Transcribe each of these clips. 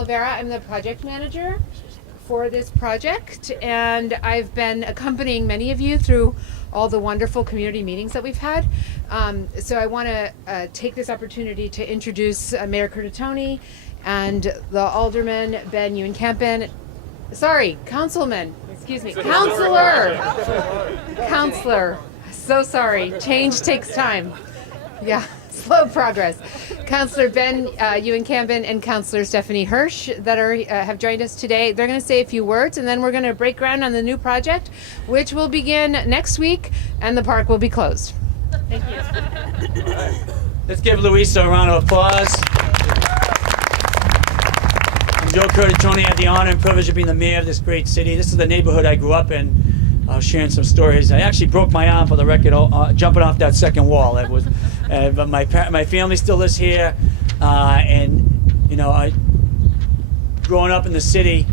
Talavera. I'm the project manager for this project, and I've been accompanying many of you through all the wonderful community meetings that we've had. So I want to take this opportunity to introduce Mayor Curtatone and the Alderman Ben Ewan-Campen. Sorry, Councilman. Excuse me, Counselor. Counselor. So sorry. Change takes time. Yeah, slow progress. Councillor Ben Ewan-Campen and Councillor Stephanie Hirsch that have joined us today. They're going to say a few words, and then we're going to break ground on the new project, which will begin next week, and the park will be closed. Thank you. All right. Let's give Louisa a round of applause. I'm Joe Curtatone. I had the honor and privilege of being the mayor of this great city. This is the neighborhood I grew up in. I was sharing some stories. I actually broke my arm, for the record, jumping off that second wall. It was, but my family still lives here, and you know, growing up in the city,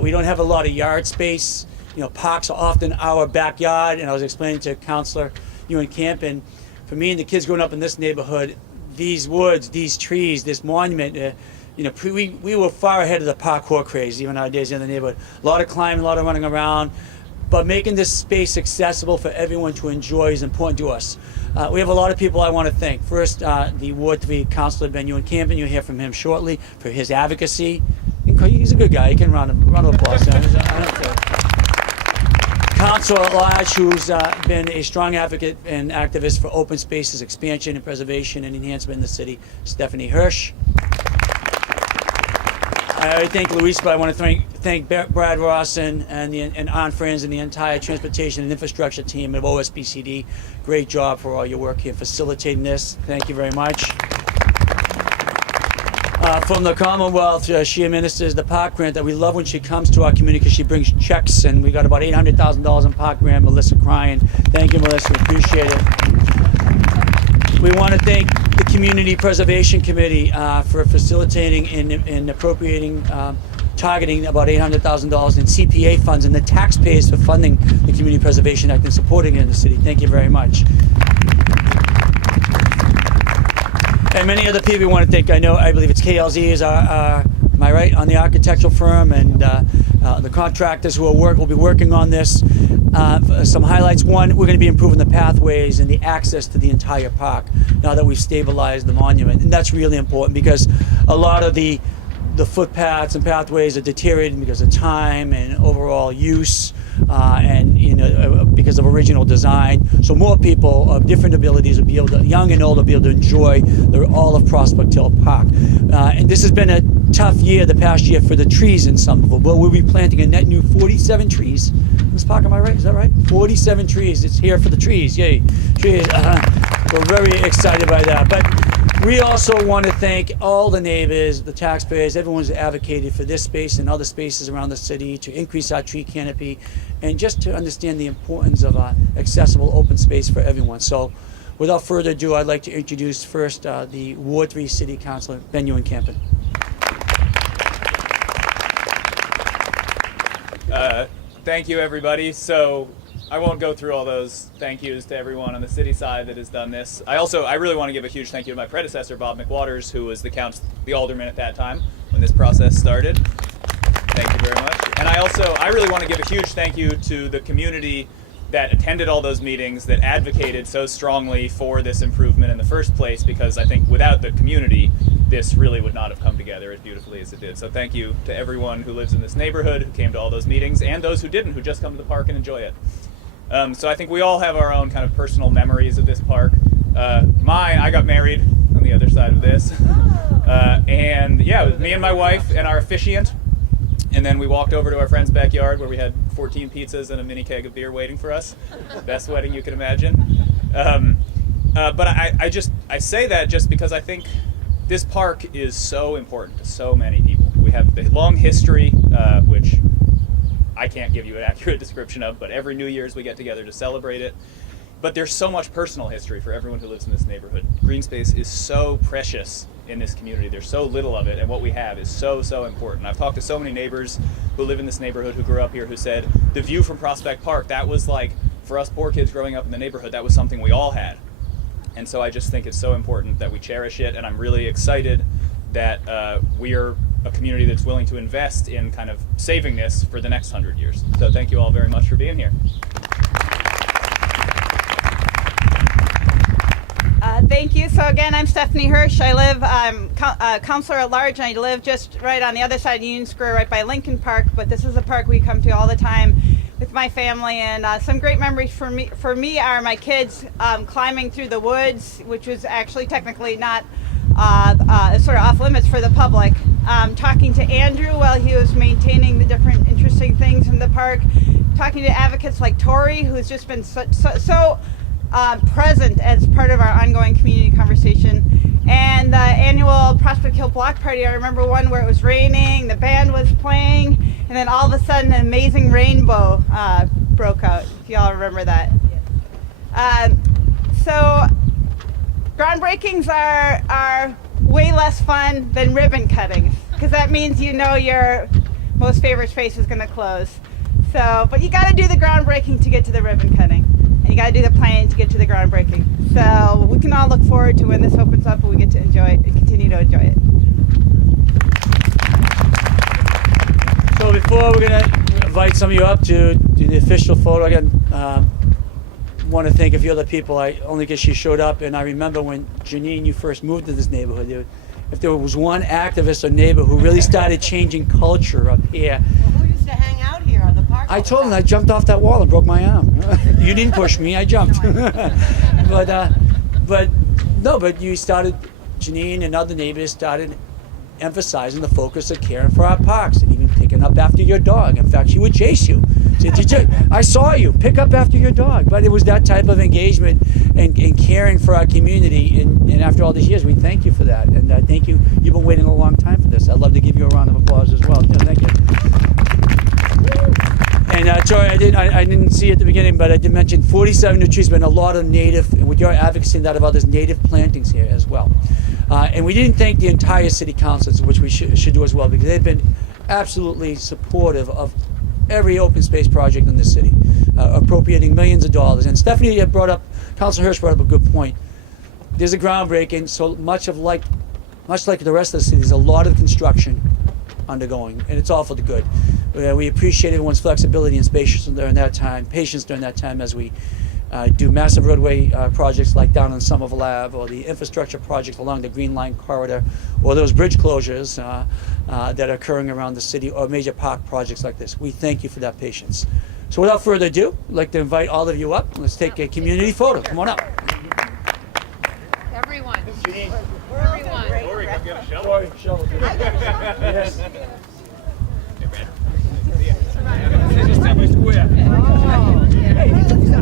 we don't have a lot of yard space. You know, parks are often our backyard. And I was explaining to Councillor Ewan-Campen, for me and the kids growing up in this neighborhood, these woods, these trees, this monument. You know, we were far ahead of the parkour craze even nowadays in the neighborhood. A lot of climbing, a lot of running around. But making this space accessible for everyone to enjoy is important to us. We have a lot of people I want to thank. First, the Ward 3 Councillor Ben Ewan-Campen. You'll hear from him shortly for his advocacy. He's a good guy. You can round of applause. Councillor at large, who's been a strong advocate and activist for open spaces, expansion and preservation and enhancement in the city, Stephanie Hirsch. I thank Luis, but I want to thank Brad Rawson and Arn Friends and the entire transportation and infrastructure team of OSBCD. Great job for all your work here facilitating this. Thank you very much. From the Commonwealth, she administers the park grant that we love when she comes to our community because she brings checks, and we got about $800,000 in park grant. Melissa Cryan. Thank you, Melissa. We appreciate it. We want to thank the Community Preservation Committee for facilitating and appropriating, targeting about $800,000 in CPA funds and the taxpayers for funding the Community Preservation Act and supporting it in the city. Thank you very much. And many other people we want to thank. I believe it's KLZ is our am I right, on the architectural firm, and the contractors who will be working on this. Some highlights. One, we're going to be improving the pathways and the access to the entire park now that we've stabilized the monument. And that's really important because a lot of the footpaths and pathways are deteriorating because of time and overall use, and because of original design. So more people of different abilities will be able to, young and old, will be able to enjoy all of Prospect Hill Park. And this has been a tough year, the past year, for the trees in Somerville. Well, we'll be planting a net new 47 trees in this park. Am I right? Is that right? 47 trees. It's here for the trees. Yay. Trees. We're very excited by that. But we also want to thank all the neighbors, the taxpayers, everyone who's advocated for this space and other spaces around the city to increase our tree canopy and just to understand the importance of accessible open space for everyone. So without further ado, I'd like to introduce first the Ward 3 City Councilor, Ben Ewan-Campen. Thank you, everybody. So I won't go through all those thank yous to everyone on the city side that has done this. I really want to give a huge thank you to my predecessor, Bob McWaters, who was the alderman at that time when this process started. Thank you very much. And I really want to give a huge thank you to the community that attended all those meetings, that advocated so strongly for this improvement in the first place, because I think without the community, this really would not have come together as beautifully as it did. So thank you to everyone who lives in this neighborhood, who came to all those meetings, and those who didn't, who just come to the park and enjoy it. So I think we all have our own kind of personal memories of this park. I got married on the other side of this. And yeah, it was me and my wife and our officiant. And then we walked over to our friend's backyard where we had 14 pizzas and a mini keg of beer waiting for us. Best wedding you can imagine. But I say that just because I think this park is so important to so many people. We have the long history, which I can't give you an accurate description of, but every New Year's we get together to celebrate it. But there's so much personal history for everyone who lives in this neighborhood. Green space is so precious in this community. There's so little of it, and what we have is so, so important. I've talked to so many neighbors who live in this neighborhood who grew up here who said the view from Prospect Park, that was like, for us poor kids growing up in the neighborhood, that was something we all had. And so I just think it's so important that we cherish it, and I'm really excited that we are a community that's willing to invest in kind of saving this for the next 100 years. So thank you all very much for being here. Thank you. So again, I'm Stephanie Hirsch. I'm counselor at large, and I live just right on the other side of Union Square, right by Lincoln Park. But this is a park we come to all the time with my family, and some great memories for me are my kids climbing through the woods, which was actually technically not sort of off limits for the public. Talking to Andrew while he was maintaining the different interesting things in the park. Talking to advocates like Tori, who's just been so present as part of our ongoing community conversation. And the annual Prospect Hill Block Party, I remember one where it was raining, the band was playing, and then all of a sudden an amazing rainbow broke out, if y'all remember that. So groundbreakings are way less fun than ribbon cuttings, because that means you know your most favorite space is going to close. So, but you got to do the groundbreaking to get to the ribbon cutting. And you got to do the planning to get to the groundbreaking. So we can all look forward to when this opens up and we get to enjoy it and continue to enjoy it. So before we're going to invite some of you up to do the official photo, again, want to thank a few other people, only because she showed up. And I remember when Janine, you first moved to this neighborhood, if there was one activist or neighbor who really started changing culture up here. Well, who used to hang out here on the park? I told him I jumped off that wall and broke my arm. You didn't push me, I jumped. but you started, Janine and other neighbors started emphasizing the focus of caring for our parks and even picking up after your dog. In fact, she would chase you. I saw you, pick up after your dog. But it was that type of engagement and caring for our community. And after all these years, we thank you for that. And thank you. You've been waiting a long time for this. I'd love to give you a round of applause as well. Yeah, thank you. And sorry, I didn't see at the beginning, but I did mention 47 new trees, but a lot of native, and with your advocacy and that of others, native plantings here as well. And we didn't thank the entire city council, which we should do as well, because they've been absolutely supportive of every open space project in the city, appropriating millions of dollars. And Stephanie had brought up, Councilor Hirsch brought up a good point. There's a groundbreaking, so much like the rest of the city, there's a lot of construction undergoing, and it's all for the good. We appreciate everyone's flexibility and patience during that time as we do massive roadway projects like down on Somerville Ave, or the infrastructure project along the Green Line corridor, or those bridge closures that are occurring around the city, or major park projects like this. We thank you for that patience. So without further ado, I'd like to invite all of you up. Let's take a community photo. Come on up. Everyone. Everyone. Lori, come get a shovel. Yes. Just tell me square. Oh.